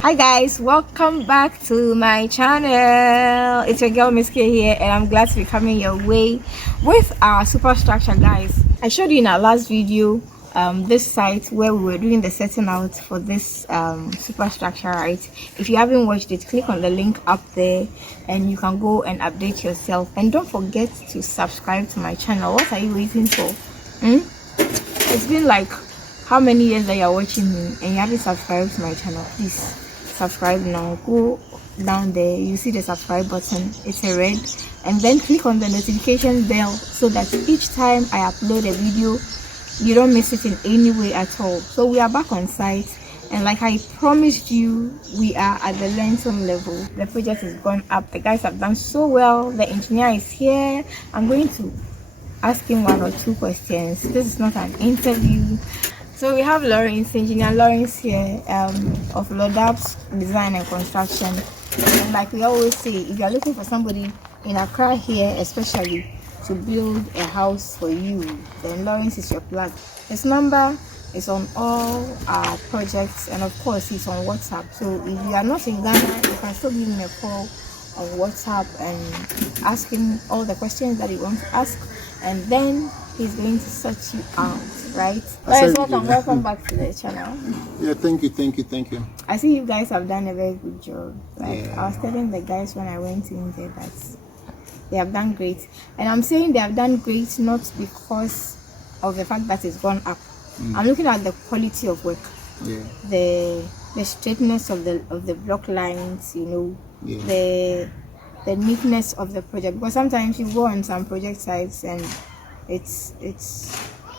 Hi guys, welcome back to my channel. It's your girl Miss K here, and I'm glad to be coming your way with our superstructure, guys. I showed you in our last video this site where we were doing the setting out for this superstructure, right? If you haven't watched it, click on the link up there and you can go and update yourself. And don't forget to subscribe to my channel. What are you waiting for? It's been like how many years that you're watching me and you haven't subscribed to my channel? Please subscribe now. Go down there, you see the subscribe button, it's a red, and then click on the notification bell so that each time I upload a video you don't miss it in any way at all. So we are back on site, and like I promised you, we are at the lintel level. The project has gone up. The guys have done so well. The engineer is here. I'm going to ask him 1 or 2 questions. This is not an interview. So we have Lawrence, Engineer Lawrence here, of Lodab's Design and Construction. And like we always say, if you're looking for somebody in Accra here, especially to build a house for you, then Lawrence is your plug. His number is on all our projects, and of course he's on WhatsApp. So if you are not in Ghana, you can still give him a call on WhatsApp and ask him all the questions that you want to ask, and then he's going to sort you out, right? Guys, welcome back to the channel. Yeah, thank you. I see you guys have done a very good job. Like, yeah. I was telling the guys when I went in there that they have done great, and I'm saying they have done great not because of the fact that it's gone up. I'm looking at the quality of work, the straightness of the block lines, you know, the neatness of the project. Because sometimes you go on some project sites and it's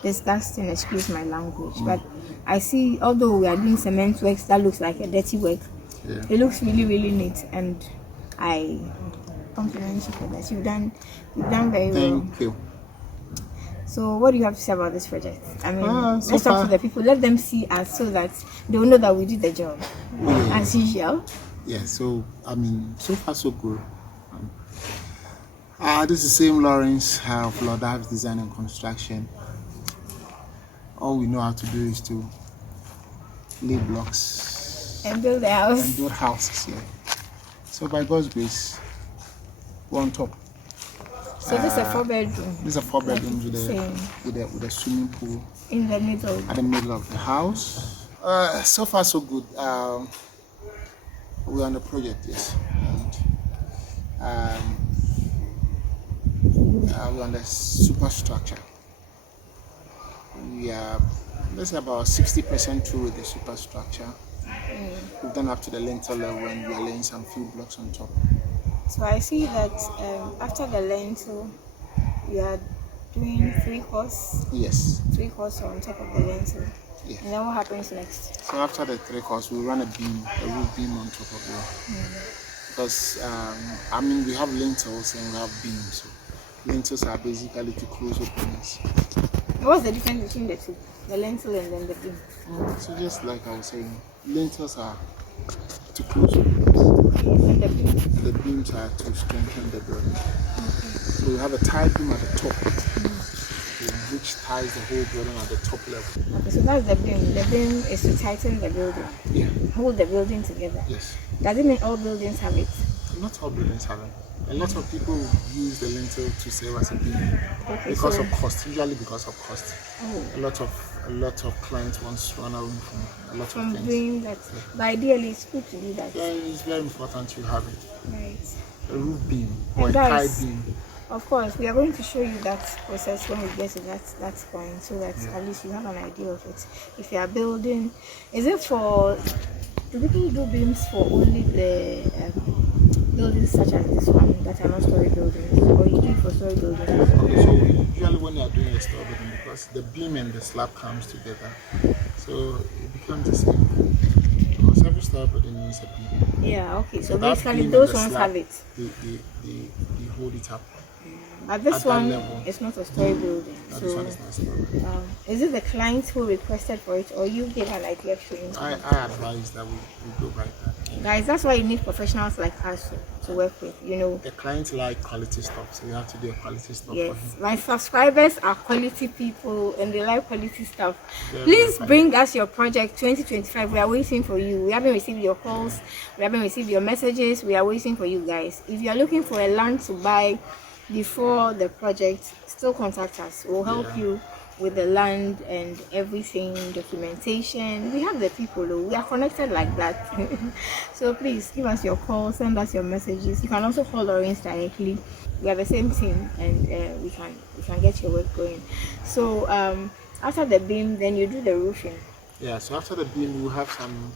disgusting, excuse my language, but I see, although we are doing cement works that looks like a dirty work, it looks really neat, and I compliment you for that. You've done very well. Thank you. So what do you have to say about this project? I mean, let's talk to the people, let them see us so that they'll know that we did the job as usual. Yeah, so I mean, so far so good. This is the same Lawrence of Lodab's Design and Construction. All we know how to do is to lay blocks and build a house. And build houses, yeah. So by God's grace, we're on top. So this is a 4-bedroom. This is a 4-bedroom with a swimming pool in the middle. At the middle of the house. So far so good. We're on the project, yes. And, we're on the superstructure. We are, let's say, about 60% through with the superstructure. We've done up to the lintel level, and we are laying some few blocks on top. So I see that after the lintel, you are doing 3-course. Yes. 3-course on top of the lintel. Yeah. And then what happens next? So after the 3-course, we run a roof beam on top of it. Because I mean, we have lintels and we have beams. So lintels are basically to close openings. What's the difference between the two? The lintel and then the beam? So just like I was saying, lintels are to close openings. And the beams? The beams are to strengthen the building. So we have a tie beam at the top, which ties the whole building at the top level. Okay, so that's the beam. The beam is to tighten the building. Yeah. Hold the building together. Yes. Does it mean all buildings have it? Not all buildings have it. A lot of people use the lintel to serve as a beam because of cost. Usually because of cost. A lot of clients want to run away from a lot of things. Doing that, but ideally it's good to do that. Yeah, it's very important to have it. Right. A roof beam or a tie beam. Of course, we are going to show you that process when we get to that point, so that at least you have an idea of it. If you are building, is it for? Do people do beams for only the buildings such as this one that are not story buildings, or you do it for story buildings? Okay, so usually when you are doing a story building, because the beam and the slab comes together, so it becomes the same. Because every story building needs a beam. Yeah. Okay. So basically, those ones have it. They hold it up. But this one is not a story building. So this one is not a story building. Is it the client who requested for it, or you gave an idea to him? I advise that we go by that. Guys, that's why you need professionals like us to work with, you know. The clients like quality stuff, so you have to do a quality stuff Yes, for him. my subscribers are quality people and they like quality stuff. Very, Please very bring us your project 2025. We are waiting for you. We haven't received your calls, we haven't received your messages. We are waiting for you guys. If you are looking for a land to buy before the project, still contact us. We'll help you with the land and everything, documentation. We have the people, though. We are connected like that. So please give us your call, send us your messages. You can also call Lawrence directly. We are the same team, and we can get your work going. So after the beam, then you do the roofing. Yeah, so after the beam, we'll have some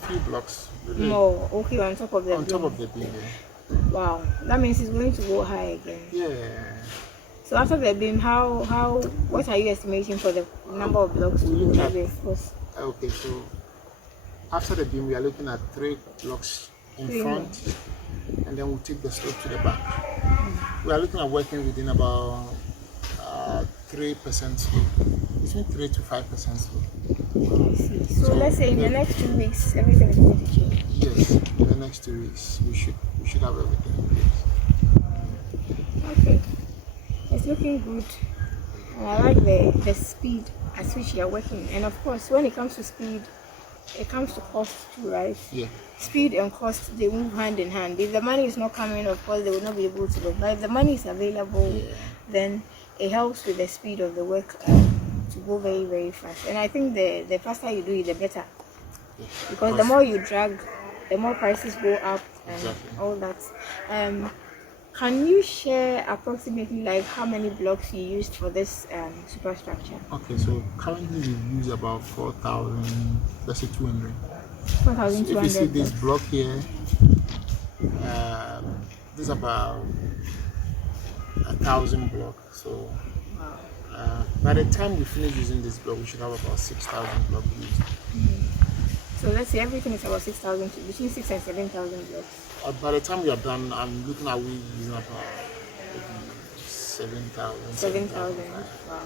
few blocks. More okay on top of the on beam. top of the beam. Yeah. Wow, that means it's going to go high again. Yeah. So after the beam, what are you estimating for the number of blocks? Okay, so after the beam, we are looking at 3 blocks in front, and then we'll take the slope to the back. We are looking at working within about 3% slope, between 3 to 5% slope. I see. So let's say in the next 2 weeks, everything is going to change. Yes, in the next 2 weeks, we should have everything in place. Okay. It's looking good, and I like the speed at which you are working. And of course, when it comes to speed, it comes to cost too, right? Yeah. Speed and cost, they move hand in hand. If the money is not coming, of course, they will not be able to go. But if the money is available, then it helps with the speed of the work to go very, very fast. And I think the faster you do it, the better. Yeah. Because the more you drag, the more prices go up and all that. Can you share approximately like how many blocks you used for this superstructure? Okay, so currently we use about 4,000, let's say 200. 4,200. So if you see this block here, this is about 1,000 blocks. So by the time we finish using this block, we should have about 6,000 blocks used. So let's say everything is about 6,000, between 6,000 and 7,000 blocks. By the time we are done, I'm looking at we using about maybe 7,000. 7,000. Wow.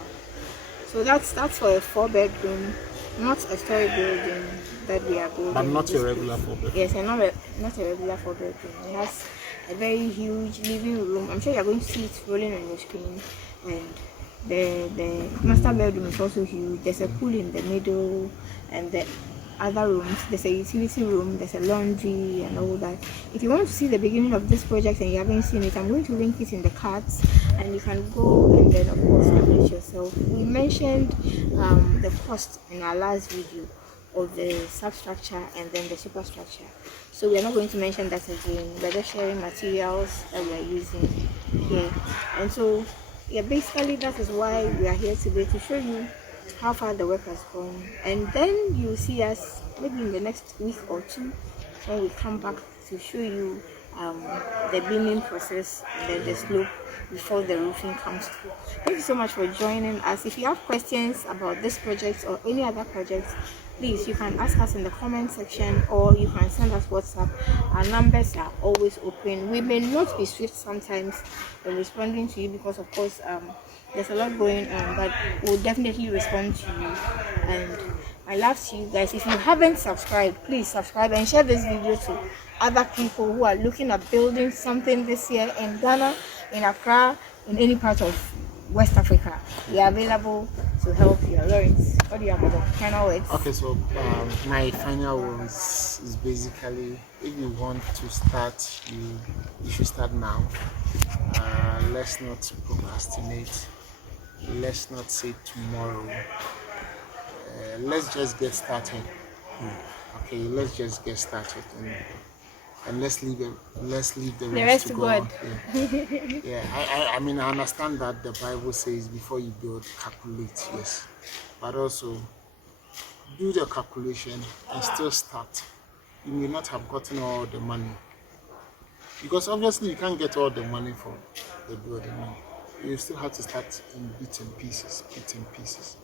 So that's for a 4-bedroom, not a story building that we are building. But not a regular 4-bedroom. Yes, and not a regular 4-bedroom. It has a very huge living room. I'm sure you're going to see it rolling on your screen. And the master bedroom is also huge. There's a pool in the middle, and the other rooms, there's a utility room, there's a laundry and all that. If you want to see the beginning of this project and you haven't seen it, I'm going to link it in the cards, and you can go and then of course publish yourself. We mentioned the cost in our last video of the substructure and then the superstructure, so we are not going to mention that again. We're just sharing materials that we are using here. And so yeah, basically that is why we are here today, to show you how far the work has gone, and then you'll see us maybe in the next week or 2 when we come back to show you the beaming process and then the slope before the roofing comes through. Thank you so much for joining us. If you have questions about this project or any other projects, please, you can ask us in the comment section, or you can send us WhatsApp. Our numbers are always open. We may not be swift sometimes in responding to you because of course there's a lot going on, but we'll definitely respond to you. And my love to you guys. If you haven't subscribed, please subscribe and share this video to other people who are looking at building something this year in Ghana, in Accra, in any part of West Africa. We are available to help you. Lawrence, what do you have for the final words? Okay, so my final words is basically, if you want to start, you should start now. Let's not procrastinate. Let's not say tomorrow. Let's just get started. Okay, let's just get started, and let's leave the rest to God. Yeah, I mean, I understand that the Bible says before you build, calculate, yes, but also do the calculation and still start. You may not have gotten all the money, because obviously you can't get all the money for the building. You still have to start in bits and pieces.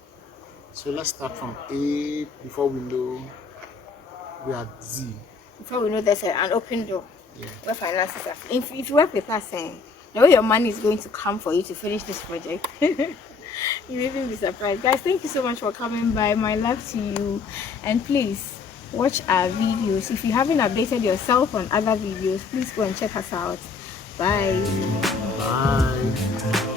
So let's start from A before we know we are Z. Before we know there's an open door. Yeah. Where finances are. If you work with us, the way your money is going to come for you to finish this project, you'll even be surprised. Guys, thank you so much for coming by. My love to you. And please, watch our videos. If you haven't updated yourself on other videos, please go and check us out. Bye. Bye.